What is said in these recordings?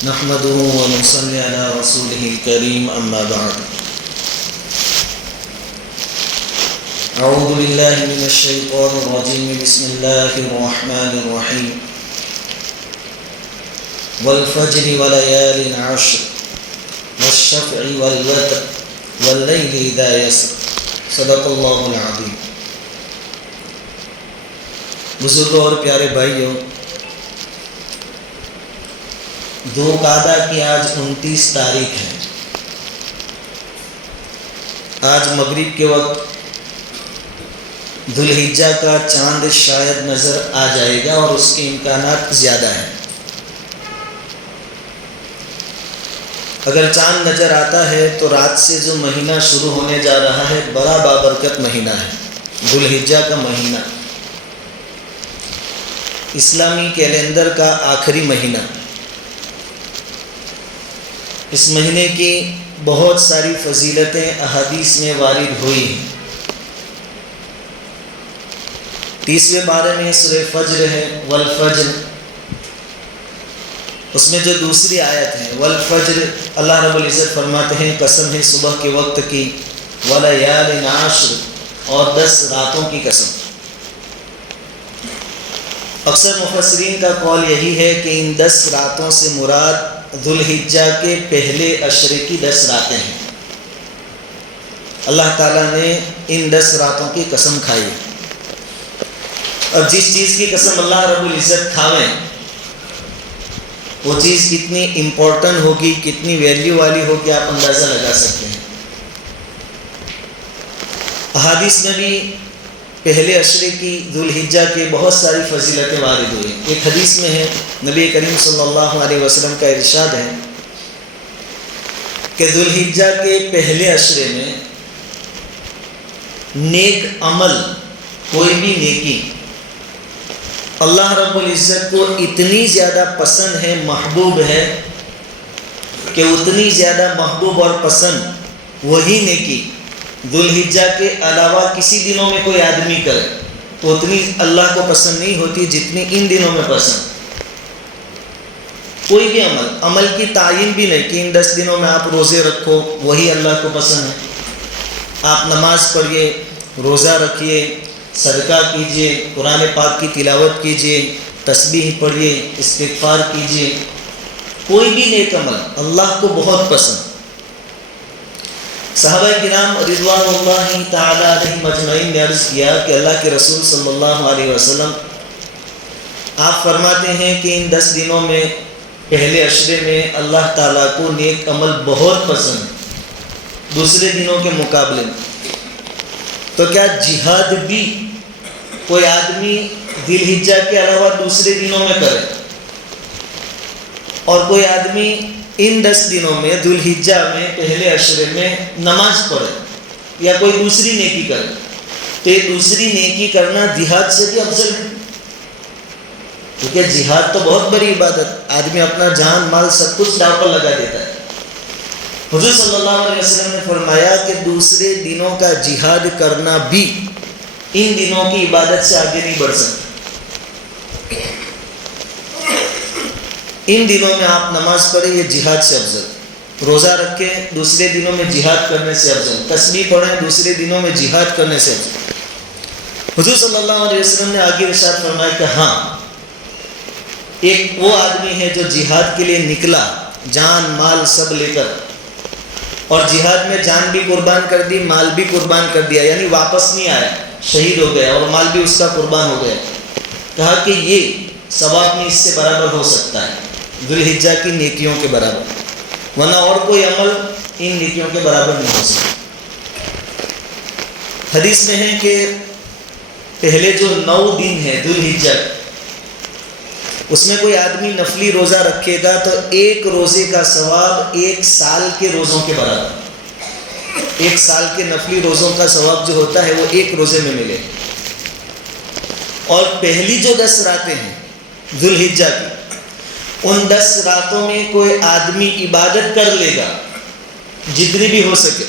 نحمده ونصلي على رسوله الكريم أما بعد أعوذ بالله من الشيطان الرجيم بسم الله الرحمن الرحيم والفجر وليال عشر والشفع والوتر والليل إذا يسر صدق اللہ العظیم۔ بزرگوں اور پیارے بھائیوں، ذوالقعدہ کی آج 29 تاریخ ہے۔ آج مغرب کے وقت ذوالحجہ کا چاند شاید نظر آ جائے گا اور اس کے امکانات زیادہ ہیں۔ اگر چاند نظر آتا ہے تو رات سے جو مہینہ شروع ہونے جا رہا ہے بڑا بابرکت مہینہ ہے، ذوالحجہ کا مہینہ، اسلامی کیلنڈر کا آخری مہینہ۔ اس مہینے کی بہت ساری فضیلتیں احادیث میں وارد ہوئی ہیں۔ 30ویں پارے میں سورہ فجر ہے، والفجر، اس میں جو دوسری آیت ہے والفجر، اللہ رب العزت فرماتے ہیں قسم ہے صبح کے وقت کی، ولیال عشر، اور 10 راتوں کی قسم۔ اکثر مفسرین کا قول یہی ہے کہ ان 10 راتوں سے مراد ذوالحجہ کے پہلے عشرے کی 10 راتیں ہیں۔ اللہ تعالیٰ نے ان 10 راتوں کی قسم کھائی۔ اب جس چیز کی قسم اللہ رب العزت کھاویں وہ چیز کتنی امپورٹنٹ ہوگی، کتنی ویلیو والی ہوگی، آپ اندازہ لگا سکتے ہیں۔ احادیث میں بھی پہلے عشرے کی ذوالحجہ کے بہت ساری فضیلتیں وارد ہوئی۔ ایک حدیث میں ہے، نبی کریم صلی اللہ علیہ وسلم کا ارشاد ہے کہ ذوالحجہ کے پہلے عشرے میں نیک عمل، کوئی بھی نیکی اللہ رب العزت کو اتنی زیادہ پسند ہے، محبوب ہے، کہ اتنی زیادہ محبوب اور پسند وہی نیکی ذوالحجہ کے علاوہ کسی دنوں میں کوئی آدمی کرے تو اتنی اللہ کو پسند نہیں ہوتی جتنی ان دنوں میں پسند۔ کوئی بھی عمل کی تعین بھی نہیں کہ ان 10 دنوں میں آپ روزے رکھو، وہی اللہ کو پسند ہے۔ آپ نماز پڑھیے، روزہ رکھیے، صدقہ کیجیے، قرآن پاک کی تلاوت کیجیے، تسبیح پڑھیے، استغفار کیجیے، کوئی بھی نیک عمل اللہ کو بہت پسند۔ صحابہ کرام رضوان اللہ تعالی علیہم اجمعین نے عرض کیا کہ اللہ کے رسول صلی اللہ علیہ وسلم، آپ فرماتے ہیں کہ ان 10 دنوں میں پہلے عشرے میں اللہ تعالیٰ کو نیک عمل بہت پسند ہے دوسرے دنوں کے مقابلے میں، تو کیا جہاد بھی کوئی آدمی ذوالحجہ کے علاوہ دوسرے دنوں میں کرے اور کوئی آدمی ان 10 دنوں میں ذوالحجہ میں پہلے عشرے میں نماز پڑھے یا کوئی دوسری نیکی کرے، تو یہ دوسری نیکی کرنا جہاد سے بھی افضل ہے، کیونکہ جہاد تو بہت بڑی عبادت، آدمی اپنا جان مال سب کچھ داؤ پر لگا دیتا ہے۔ حضور صلی اللہ علیہ وسلم نے فرمایا کہ دوسرے دنوں کا جہاد کرنا بھی ان دنوں کی عبادت سے آگے نہیں بڑھ سکتا۔ ان دنوں میں آپ نماز پڑھیں، یہ جہاد سے افضل، روزہ رکھیں دوسرے دنوں میں جہاد کرنے سے افضل، تسبیح پڑھیں دوسرے دنوں میں جہاد کرنے سے افضل۔ حضور صلی اللہ علیہ وسلم نے آگے ارشاد فرمایا کہ ہاں، ایک وہ آدمی ہے جو جہاد کے لیے نکلا جان مال سب لے کر، اور جہاد میں جان بھی قربان کر دی، مال بھی قربان کر دیا، یعنی واپس نہیں آیا، شہید ہو گیا اور مال بھی اس کا قربان ہو گیا۔ کہا کہ یہ ثواب میں اس سے برابر ہو سکتا ہے، ذوالحجہ کی نیکیوں کے برابر، ورنہ اور کوئی عمل ان نیکیوں کے برابر نہیں ہو سکتا۔ حدیث میں ہے کہ پہلے جو 9 دن ہے ذوالحجہ، اس میں کوئی آدمی نفلی روزہ رکھے گا تو ایک روزے کا ثواب 1 سال کے روزوں کے برابر، 1 سال کے نفلی روزوں کا ثواب جو ہوتا ہے وہ ایک روزے میں ملے۔ اور پہلی جو 10 راتیں ہیں ذوالحجہ کی، ان 10 راتوں میں کوئی آدمی عبادت کر لے گا جتنی بھی ہو سکے،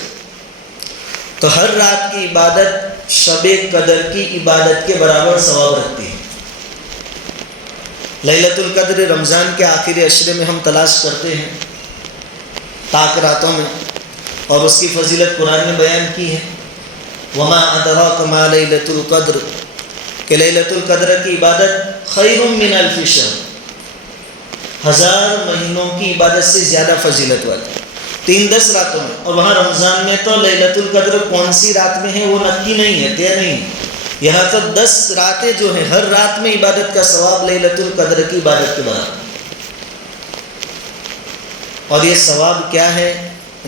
تو ہر رات کی عبادت شب قدر کی عبادت کے برابر ثواب رکھتی ہے۔ لیلۃ القدر رمضان کے آخری عشرے میں ہم تلاش کرتے ہیں، طاق راتوں میں، اور اس کی فضیلت قرآن نے بیان کی ہے۔ وما ادراک ما لیلۃ القدر، کہ لیلۃ القدر کی عبادت خیر من الف شہر، 1000 مہینوں کی عبادت سے زیادہ فضیلت والی، 10 راتوں میں۔ اور وہاں رمضان میں تو لیلۃ القدر کون سی رات میں ہے وہ نکی نہیں ہے، طے نہیں ہے، یہاں تو 10 راتیں جو ہیں، ہر رات میں عبادت کا ثواب لیلۃ القدر کی عبادت کے برابر۔ اور یہ ثواب کیا ہے،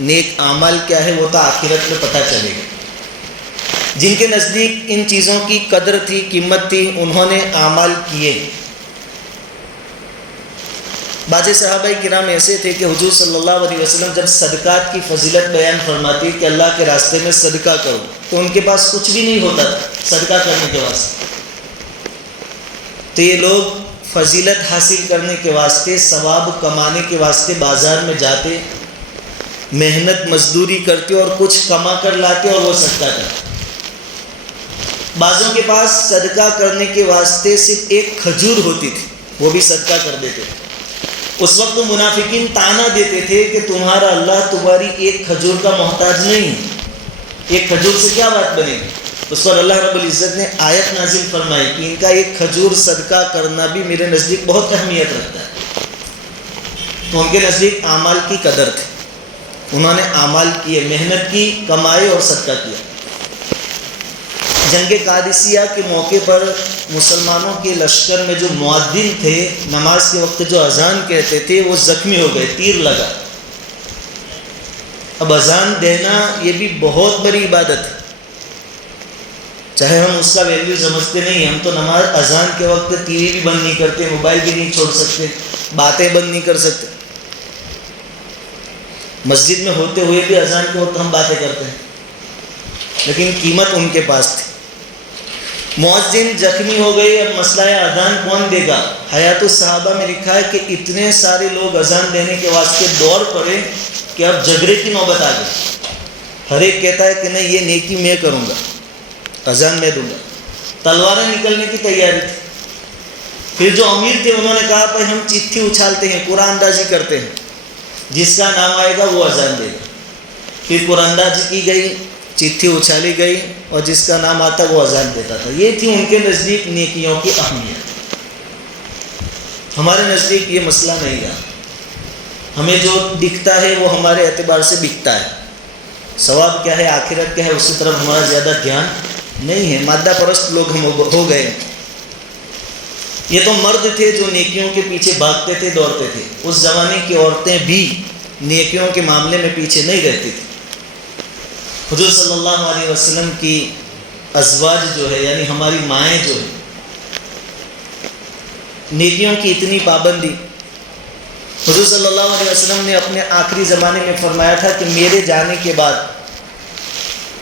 نیک اعمال کیا ہے، وہ تو آخرت میں پتہ چلے گا۔ جن کے نزدیک ان چیزوں کی قدر تھی، قیمت تھی، انہوں نے اعمال کیے۔ بعض صحابہ کرام ایسے تھے کہ حضور صلی اللہ علیہ وسلم جب صدقات کی فضیلت بیان فرماتی کہ اللہ کے راستے میں صدقہ کرو، تو ان کے پاس کچھ بھی نہیں ہوتا تھا صدقہ کرنے کے واسطے۔ تو یہ لوگ فضیلت حاصل کرنے کے واسطے، ثواب کمانے کے واسطے بازار میں جاتے، محنت مزدوری کرتے اور کچھ کما کر لاتے اور وہ صدقہ کرتے۔ بعضوں کے پاس صدقہ کرنے کے واسطے صرف ایک کھجور ہوتی تھی، وہ بھی صدقہ کر دیتے تھے۔ اس وقت منافقین طعنہ دیتے تھے کہ تمہارا اللہ تمہاری ایک کھجور کا محتاج نہیں ہے، ایک کھجور سے کیا بات بنے گی۔ اس پر اللہ رب العزت نے آیت نازل فرمائی کہ ان کا ایک کھجور صدقہ کرنا بھی میرے نزدیک بہت اہمیت رکھتا ہے۔ تو ان کے نزدیک اعمال کی قدر تھی، انہوں نے اعمال کیے، محنت کی، کمائے اور صدقہ کیا۔ جنگ قادسیہ کے موقع پر مسلمانوں کے لشکر میں جو مؤذن تھے، نماز کے وقت جو اذان کہتے تھے، وہ زخمی ہو گئے، تیر لگا۔ اب اذان دینا یہ بھی بہت بڑی عبادت ہے، چاہے ہم اس کا ویلیو سمجھتے نہیں، ہم تو نماز اذان کے وقت ٹی وی بھی بند نہیں کرتے، موبائل بھی نہیں چھوڑ سکتے، باتیں بند نہیں کر سکتے۔ مسجد میں ہوتے ہوئے بھی اذان کے وقت ہم باتیں کرتے ہیں، لیکن قیمت ان کے پاس تھی۔ مؤذن زخمی ہو گئے، اب مسئلہ ہے اذان کون دے گا۔ حیات الصحابہ میں لکھا ہے کہ اتنے سارے لوگ اذان دینے کے واسطے دوڑ پڑے کہ اب جھگڑے کی نوبت آ گئی۔ ہر ایک کہتا ہے کہ نہیں، یہ نیکی میں کروں گا، اذان میں دوں گا۔ تلواریں نکلنے کی تیاری تھی۔ پھر جو امیر تھے انہوں نے کہا بھائی ہم چٹھی اچھالتے ہیں، قرآن اندازی کرتے ہیں، جس کا نام آئے گا وہ اذان دے گا۔ پھر قرآن اندازی کی گئی، چٹھی اچھالی گئی، اور جس کا نام آتا وہ اذان دیتا تھا۔ یہ تھی ان کے نزدیک نیکیوں کی اہمیت۔ ہمارے نزدیک یہ مسئلہ نہیں رہا، ہمیں جو دکھتا ہے وہ ہمارے اعتبار سے بکتا ہے۔ ثواب کیا ہے، آخرت کیا ہے، اس کی طرف ہمارا زیادہ دھیان نہیں ہے۔ مادہ پرست لوگ ہم ہو گئے۔ یہ تو مرد تھے جو نیکیوں کے پیچھے بھاگتے تھے، دوڑتے تھے۔ اس زمانے کی عورتیں بھی نیکیوں کے معاملے میں پیچھے نہیں رہتی تھی۔ حضور صلی اللہ علیہ وسلم کی ازواج جو ہے، یعنی ہماری مائیں جو ہیں، نیکیوں کی اتنی پابندی۔ حضور صلی اللہ علیہ وسلم نے اپنے آخری زمانے میں فرمایا تھا کہ میرے جانے کے بعد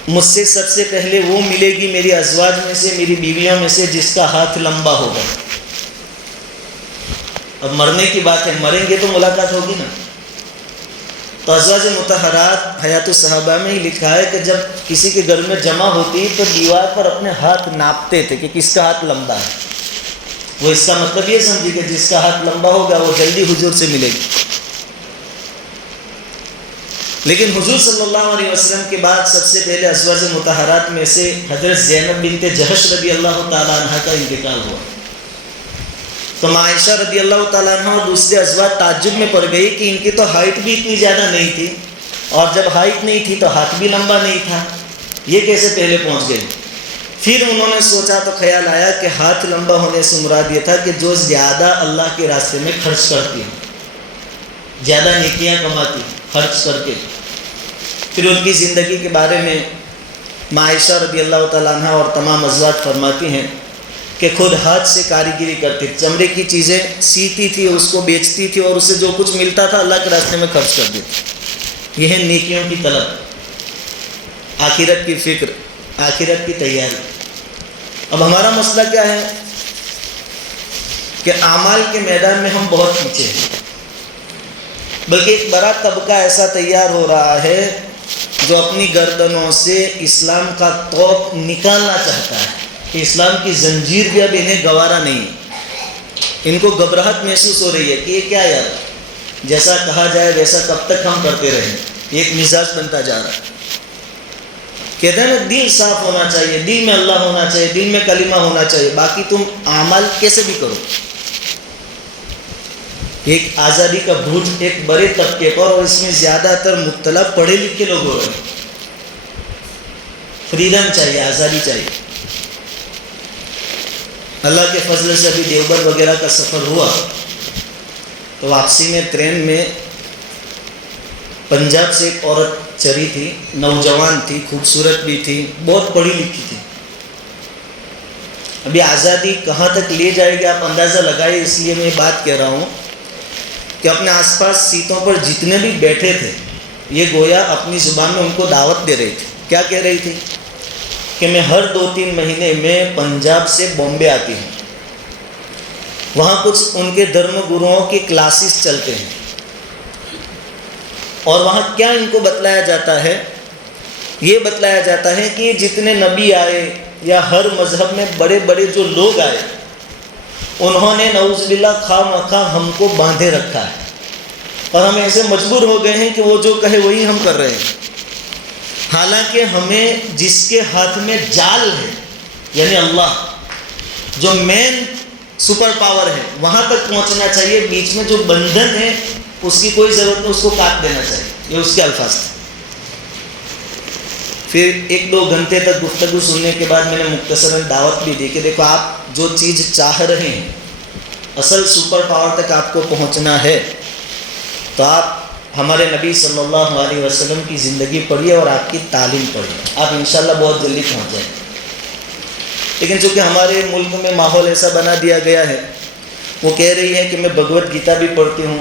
مجھ سے سب سے پہلے وہ ملے گی میری ازواج میں سے، میری بیویوں میں سے، جس کا ہاتھ لمبا ہوگا۔ اب مرنے کی بات ہے، مریں گے تو ملاقات ہوگی نا۔ تو ازواج مطہرات، حیات الصحابہ میں ہی لکھا ہے کہ جب کسی کے گھر میں جمع ہوتی تو دیوار پر اپنے ہاتھ ناپتے تھے کہ کس کا ہاتھ لمبا ہے۔ وہ اس کا مطلب یہ سمجھی کہ جس کا ہاتھ لمبا ہوگا وہ جلدی حضور سے ملے گی۔ لیکن حضور صلی اللہ علیہ وسلم کے بعد سب سے پہلے ازواج مطہرات میں سے حضرت زینب بنت جحش رضی اللہ تعالیٰ عنہ کا انتقال ہوا۔ تو عائشہ رضی اللہ تعالیٰ عنہ اور دوسرے ازواج تعجب میں پڑ گئی کہ ان کی تو ہائٹ بھی اتنی زیادہ نہیں تھی، اور جب ہائٹ نہیں تھی تو ہاتھ بھی لمبا نہیں تھا، یہ کیسے پہلے پہنچ گئی۔ پھر انہوں نے سوچا تو خیال آیا کہ ہاتھ لمبا ہونے سے مراد یہ تھا کہ جو زیادہ اللہ کے راستے میں خرچ کرتی ہے، زیادہ نیکیاں کماتی خرچ کر کے۔ پھر ان کی زندگی کے بارے میں عائشہ رضی اللہ تعالیٰ عنہ اور تمام ازواج فرماتی ہیں کہ خود ہاتھ سے کاریگری کرتی تھی، چمڑے کی چیزیں سیتی تھی، اس کو بیچتی تھی، اور اسے جو کچھ ملتا تھا اللہ کے راستے میں خرچ کر دیتی۔ یہ ہے نیکیوں کی طلب، آخرت کی فکر، آخرت کی تیاری۔ اب ہمارا مسئلہ کیا ہے کہ اعمال کے میدان میں ہم بہت پیچھے ہیں، بلکہ ایک بڑا طبقہ ایسا تیار ہو رہا ہے جو اپنی گردنوں سے اسلام کا طوق نکالنا چاہتا ہے کہ اسلام کی زنجیر بھی اب انہیں گوارا نہیں ہے۔ ان کو گھبراہٹ محسوس ہو رہی ہے کہ یہ کیا یار، جیسا کہا جائے ویسا کب تک ہم کرتے رہیں، ایک مزاج بنتا جا رہا ہے۔ کہتے ہیں نا دل صاف ہونا چاہیے، دل میں اللہ ہونا چاہیے، دل میں کلمہ ہونا چاہیے، باقی تم اعمال کیسے بھی کرو۔ ایک آزادی کا بھوت ایک بڑے طبقے پر، اور اس میں زیادہ تر مبتلا پڑھے لکھے لوگ ہو رہے ہیں۔ فریڈم چاہیے، آزادی چاہیے۔ اللہ کے فضل سے ابھی دیوبند وغیرہ کا سفر ہوا تو واپسی میں ٹرین میں پنجاب سے ایک عورت چلی تھی، نوجوان تھی، خوبصورت بھی تھی، بہت پڑھی لکھی تھی۔ ابھی آزادی کہاں تک لے جائے گی آپ اندازہ لگائے، اس لیے میں بات کہہ رہا ہوں کہ اپنے آس پاس سیٹوں پر جتنے بھی بیٹھے تھے، یہ گویا اپنی زبان میں ان کو دعوت دے رہی تھی۔ کیا کہہ رہی تھی کہ میں ہر 2-3 مہینے میں پنجاب سے بامبے آتی ہوں، وہاں کچھ ان کے دھرم گروؤں کی کلاسز چلتے ہیں، اور وہاں کیا ان کو بتلایا جاتا ہے، یہ بتلایا جاتا ہے کہ جتنے نبی آئے یا ہر مذہب میں بڑے بڑے جو لوگ آئے، انہوں نے نعوذ باللہ خواہ مخواہ ہم کو باندھے رکھا ہے، اور ہم ایسے مجبور ہو گئے ہیں کہ وہ جو کہے وہی ہم کر رہے ہیں۔ حالانکہ ہمیں جس کے ہاتھ میں جال ہے، یعنی اللہ جو مین سپر پاور ہے، وہاں تک پہنچنا چاہیے، بیچ میں جو بندھن ہے اس کی کوئی ضرورت نہیں، اس کو کاٹ دینا چاہیے، یہ اس کے الفاظ تھے۔ پھر 1-2 گھنٹے تک گفتگو سننے کے بعد میں نے مختصراً دعوت بھی دی کہ دیکھو آپ جو چیز چاہ رہے ہیں، اصل سپر پاور تک آپ کو پہنچنا ہے تو آپ ہمارے نبی صلی اللہ علیہ وسلم کی زندگی پڑھیے اور آپ کی تعلیم پڑھیے، آپ انشاءاللہ بہت جلدی پہنچ جائیں گے۔ لیکن چونکہ ہمارے ملک میں ماحول ایسا بنا دیا گیا ہے، وہ کہہ رہی ہے کہ میں بھگوت گیتا بھی پڑھتی ہوں،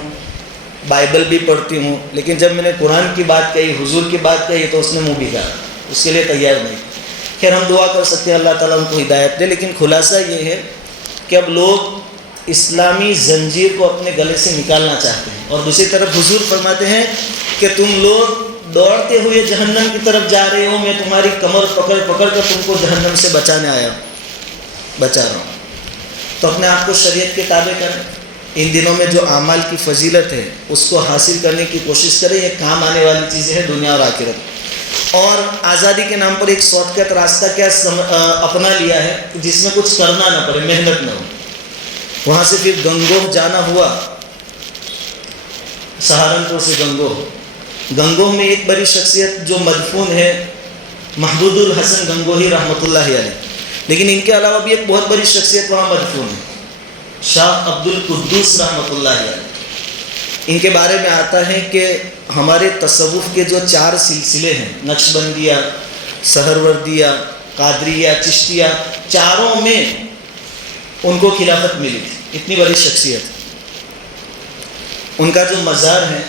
بائبل بھی پڑھتی ہوں، لیکن جب میں نے قرآن کی بات کہی، حضور کی بات کہی، تو اس نے منہ بگاڑا، اس کے لیے تیار نہیں۔ خیر ہم دعا کر سکتے ہیں اللہ تعالیٰ ان کو ہدایت دے، لیکن خلاصہ یہ ہے کہ اب لوگ اسلامی زنجیر کو اپنے گلے سے نکالنا چاہتے ہیں، اور دوسری طرف حضور فرماتے ہیں کہ تم لوگ دوڑتے ہوئے جہنم کی طرف جا رہے ہو، میں تمہاری کمر پکڑ پکڑ کر تم کو جہنم سے بچا رہا ہوں۔ تو اپنے آپ کو شریعت کے تابع کریں، ان دنوں میں جو اعمال کی فضیلت ہے اس کو حاصل کرنے کی کوشش کریں، یہ کام آنے والی چیزیں ہیں دنیا اور آخرت۔ اور آزادی کے نام پر ایک شارٹ کٹ راستہ کیا اپنا لیا ہے جس میں کچھ کرنا نہ پڑے، محنت نہ ہو۔ وہاں سے پھر گنگوہ جانا ہوا، سہارنپور سے گنگوہ میں ایک بڑی شخصیت جو مدفون ہے محمود الحسن گنگوہی رحمۃ اللہ علیہ، لیکن ان کے علاوہ بھی ایک بہت بڑی شخصیت وہاں مدفون ہے، شاہ عبد القدوس رحمۃ اللہ علیہ۔ ان کے بارے میں آتا ہے کہ ہمارے تصوف کے جو 4 سلسلے ہیں، نقشبندیہ، سہروردیہ، قادریہ، چشتیہ، چاروں میں ان کو خلافت ملی تھی، اتنی بڑی شخصیت۔ ان کا جو مزار ہے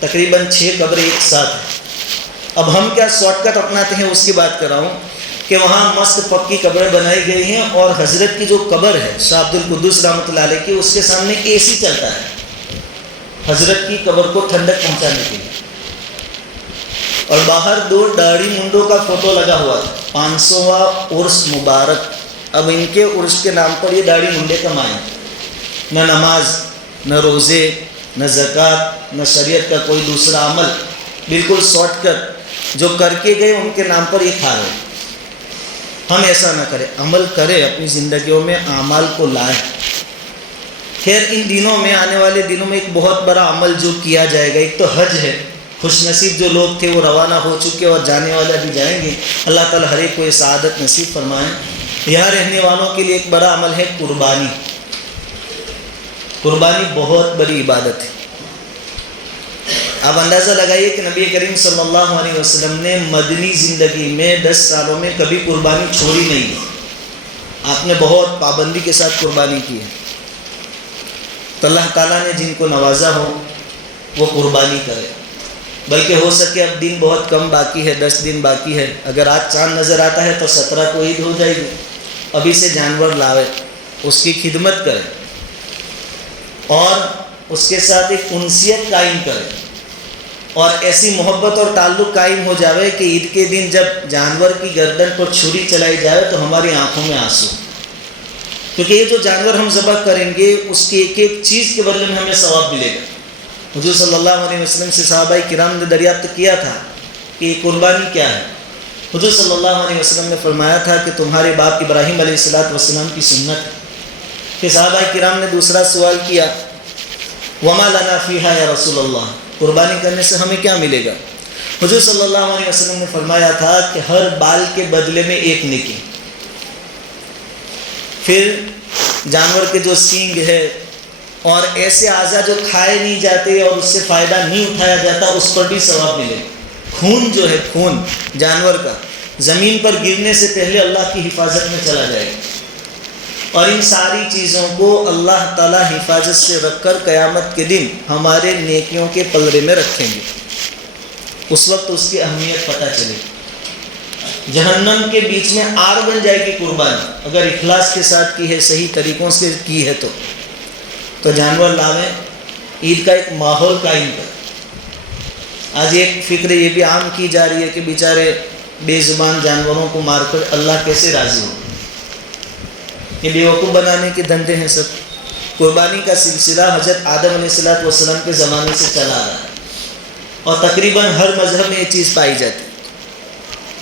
تقریباً 6 قبریں ایک ساتھ ہیں۔ اب ہم کیا شارٹ کٹ اپناتے ہیں اس کی بات کر رہا ہوں کہ وہاں مست پکی قبریں بنائی گئی ہیں، اور حضرت کی جو قبر ہے شاہ عبد القدوس رحمۃ اللہ علیہ کی، اس کے سامنے اے سی چلتا ہے حضرت کی قبر کو ٹھنڈک پہنچانے کے لیے، اور باہر 2 داڑھی منڈوں کا فوٹو لگا ہوا ہے، 500واں عرس مبارک۔ اب ان کے عرس کے نام پر یہ داڑھی منڈے کمائیں، نہ نماز، نہ روزے، نہ زکوٰۃ، نہ شریعت کا کوئی دوسرا عمل، بالکل شارٹ کٹ جو کر کے گئے ان کے نام پر یہ کھا رہے۔ ہم ایسا نہ کریں، عمل کریں، اپنی زندگیوں میں اعمال کو لائیں۔ خیر ان دنوں میں، آنے والے دنوں میں ایک بہت بڑا عمل جو کیا جائے گا، ایک تو حج ہے، خوش نصیب جو لوگ تھے وہ روانہ ہو چکے اور جانے والے بھی جائیں گے، اللہ تعالیٰ ہر ایک کو یہ سعادت نصیب فرمائیں۔ یہاں رہنے والوں کے لیے ایک بڑا عمل ہے قربانی۔ قربانی بہت بڑی عبادت ہے۔ آپ اندازہ لگائیے کہ نبی کریم صلی اللہ علیہ وسلم نے مدنی زندگی میں 10 سالوں میں کبھی قربانی چھوڑی نہیں ہے، آپ نے بہت پابندی کے ساتھ قربانی کی ہے۔ تو اللہ تعالیٰ نے جن کو نوازا ہو وہ قربانی کرے، بلکہ ہو سکے اب دن بہت کم باقی ہے، 10 دن باقی ہے، اگر آج چاند نظر آتا ہے تو 17 کو عید ہو جائے گی، ابھی سے جانور لاوے، اس کی خدمت کرے اور اس کے ساتھ ایک انسیت قائم کرے، اور ایسی محبت اور تعلق قائم ہو جاوے کہ عید کے دن جب جانور کی گردن پر چھری چلائی جائے تو ہماری آنکھوں میں آنسو، کیونکہ یہ جو جانور ہم ذبح کریں گے اس کی ایک ایک چیز کے بدلے میں ہمیں ثواب ملے گا. حضور صلی اللہ علیہ وسلم سے صحابہ کرام نے دریافت کیا تھا کہ یہ قربانی کیا ہے. حضور صلی اللہ علیہ وسلم نے فرمایا تھا کہ تمہارے باپ ابراہیم علیہ السلام کی سنت ہے. کہ صحابہ کرام نے دوسرا سوال کیا وما لنا فیہا یا رسول اللہ, قربانی کرنے سے ہمیں کیا ملے گا؟ حضور صلی اللہ علیہ وسلم نے فرمایا تھا کہ ہر بال کے بدلے میں ایک نیکی. پھر جانور کے جو سینگ ہے اور ایسے اعضاء جو کھائے نہیں جاتے اور اس سے فائدہ نہیں اٹھایا جاتا اس پر بھی ثواب ملے. خون جو ہے, خون جانور کا زمین پر گرنے سے پہلے اللہ کی حفاظت میں چلا جائے گا, اور ان ساری چیزوں کو اللہ تعالیٰ حفاظت سے رکھ کر قیامت کے دن ہمارے نیکیوں کے پلڑے میں رکھیں گے. اس وقت اس کی اہمیت پتہ چلے گی. جہنم کے بیچ میں آڑ بن جائے گی قربانی, اگر اخلاص کے ساتھ کی ہے, صحیح طریقوں سے کی ہے تو جانور لاویں, عید کا ایک ماحول قائم کر. آج ایک فکر یہ بھی عام کی جا رہی ہے کہ بیچارے بے زبان جانوروں کو مار کر اللہ کیسے راضی ہو. یہ بیوقوف بنانے کے دھندے ہیں سب. قربانی کا سلسلہ حضرت آدم علیہ السلام کے زمانے سے چلا آ رہا ہے, اور تقریباً ہر مذہب میں یہ چیز پائی جاتی ہے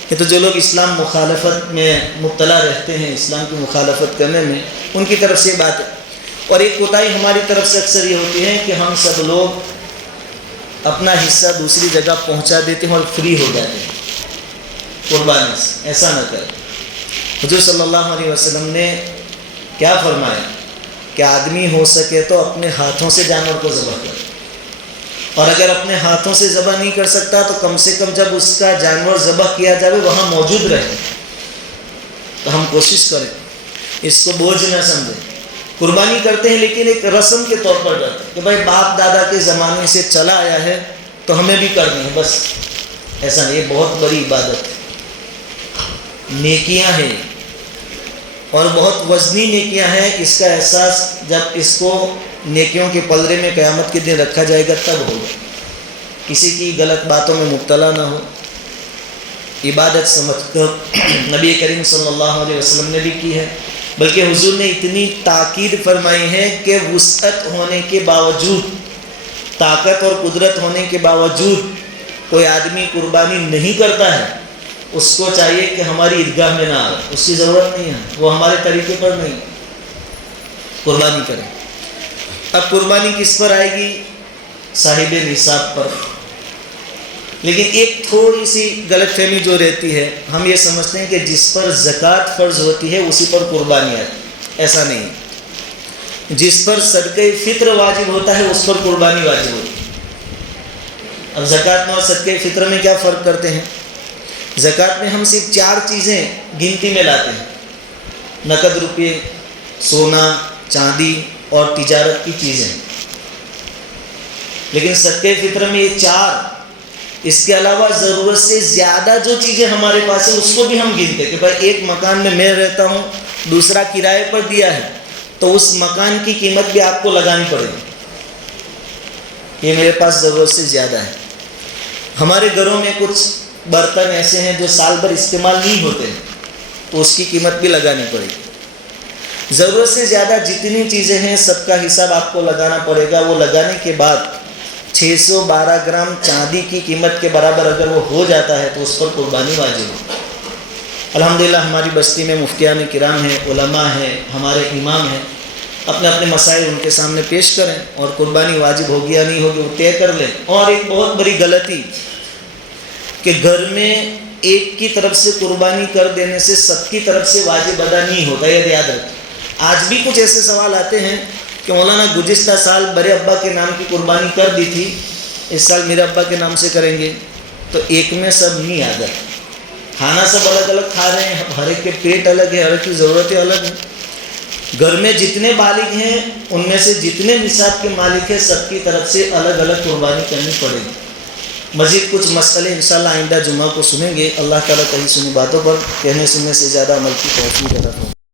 کہ تو جو لوگ اسلام مخالفت میں مبتلا رہتے ہیں, اسلام کی مخالفت کرنے میں, ان کی طرف سے بات ہے. اور ایک کوتاہی ہماری طرف سے اکثر یہ ہوتی ہے کہ ہم سب لوگ اپنا حصہ دوسری جگہ پہنچا دیتے ہیں اور فری ہو جاتے ہیں قربانی سے. ایسا نہ کریں. حضور صلی اللہ علیہ وسلم نے کیا فرمایا کہ آدمی ہو سکے تو اپنے ہاتھوں سے جانور کو ذبح کرے, اور اگر اپنے ہاتھوں سے ذبح نہیں کر سکتا تو کم سے کم جب اس کا جانور ذبح کیا جائے وہاں موجود رہے. تو ہم کوشش کریں, اس کو بوجھ نہ سمجھیں. قربانی کرتے ہیں لیکن ایک رسم کے طور پر کرتے ہیں کہ بھائی باپ دادا کے زمانے سے چلا آیا ہے تو ہمیں بھی کرنی ہے, بس. ایسا نہیں, یہ بہت بڑی عبادت ہے, نیکیاں ہیں اور بہت وزنی نیکیاں ہیں. اس کا احساس جب اس کو نیکیوں کے پلڑے میں قیامت کے دن رکھا جائے گا تب ہوگا. کسی کی غلط باتوں میں مبتلا نہ ہو, عبادت سمجھ کر. نبی کریم صلی اللہ علیہ وسلم نے بھی کی ہے, بلکہ حضور نے اتنی تاکید فرمائی ہے کہ وسعت ہونے کے باوجود, طاقت اور قدرت ہونے کے باوجود کوئی آدمی قربانی نہیں کرتا ہے, اس کو چاہیے کہ ہماری عیدگاہ میں نہ آئے. اس کی ضرورت نہیں ہے, وہ ہمارے طریقے پر نہیں, قربانی کریں. اب قربانی کس پر آئے گی؟ صاحب نصاب پر. لیکن ایک تھوڑی سی غلط فہمی جو رہتی ہے, ہم یہ سمجھتے ہیں کہ جس پر زکوٰۃ فرض ہوتی ہے اسی پر قربانی آتی. ایسا نہیں. جس پر صدقہ فطر واجب ہوتا ہے اس پر قربانی واجب ہوتی ہے. اب زکوٰۃ میں اور صدقہ فطر میں کیا فرق کرتے ہیں؟ زکوٰۃ میں ہم صرف 4 چیزیں گنتی میں لاتے ہیں: نقد روپے, سونا, چاندی اور تجارت کی چیزیں. لیکن صدقہ فطر میں یہ 4, اس کے علاوہ ضرورت سے زیادہ جو چیزیں ہمارے پاس ہیں اس کو بھی ہم گنتے کہ بھائی ایک مکان میں رہتا ہوں, دوسرا کرائے پر دیا ہے, تو اس مکان کی قیمت بھی آپ کو لگانی پڑے گی. یہ میرے پاس ضرورت سے زیادہ ہے. ہمارے گھروں میں کچھ برتن ایسے ہیں جو سال بھر استعمال نہیں ہوتے ہیں, تو اس کی قیمت بھی لگانی پڑے گی. ضرورت سے زیادہ جتنی چیزیں ہیں سب کا حساب آپ کو لگانا پڑے گا. وہ لگانے کے بعد 612 گرام چاندی کی قیمت کے برابر اگر وہ ہو جاتا ہے تو اس پر قربانی واجب ہے. الحمدللہ ہماری بستی میں مفتیان کرام ہیں, علماء ہیں, ہمارے امام ہیں. اپنے اپنے مسائل ان کے سامنے پیش کریں اور قربانی واجب ہوگی یا نہیں ہوگی وہ طے کر لیں. اور ایک بہت بڑی غلطی کہ گھر میں ایک کی طرف سے قربانی کر دینے سے سب کی طرف سے واجب ادا نہیں ہوتا, یہ یاد رکھیں. آج بھی کچھ ایسے سوال آتے ہیں کہ مولانا گزشتہ سال بڑے ابا کے نام کی قربانی کر دی تھی, اس سال میرے ابا کے نام سے کریں گے. تو ایک میں سب نہیں آتا. کھانا سب الگ الگ کھا رہے ہیں, ہر ایک کے پیٹ الگ ہے, ہر ایک کی ضرورتیں الگ ہیں. گھر میں جتنے بالغ ہیں ان میں سے جتنے نصاب کے مالک ہیں سب کی طرف سے الگ الگ قربانی کرنی پڑے گی. مزید کچھ مسئلے انشاءاللہ آئندہ جمعہ کو سنیں گے. اللہ تعالیٰ کہیں سنی باتوں پر کہنے سننے سے زیادہ عمل کی توفیق عطا فرمائے.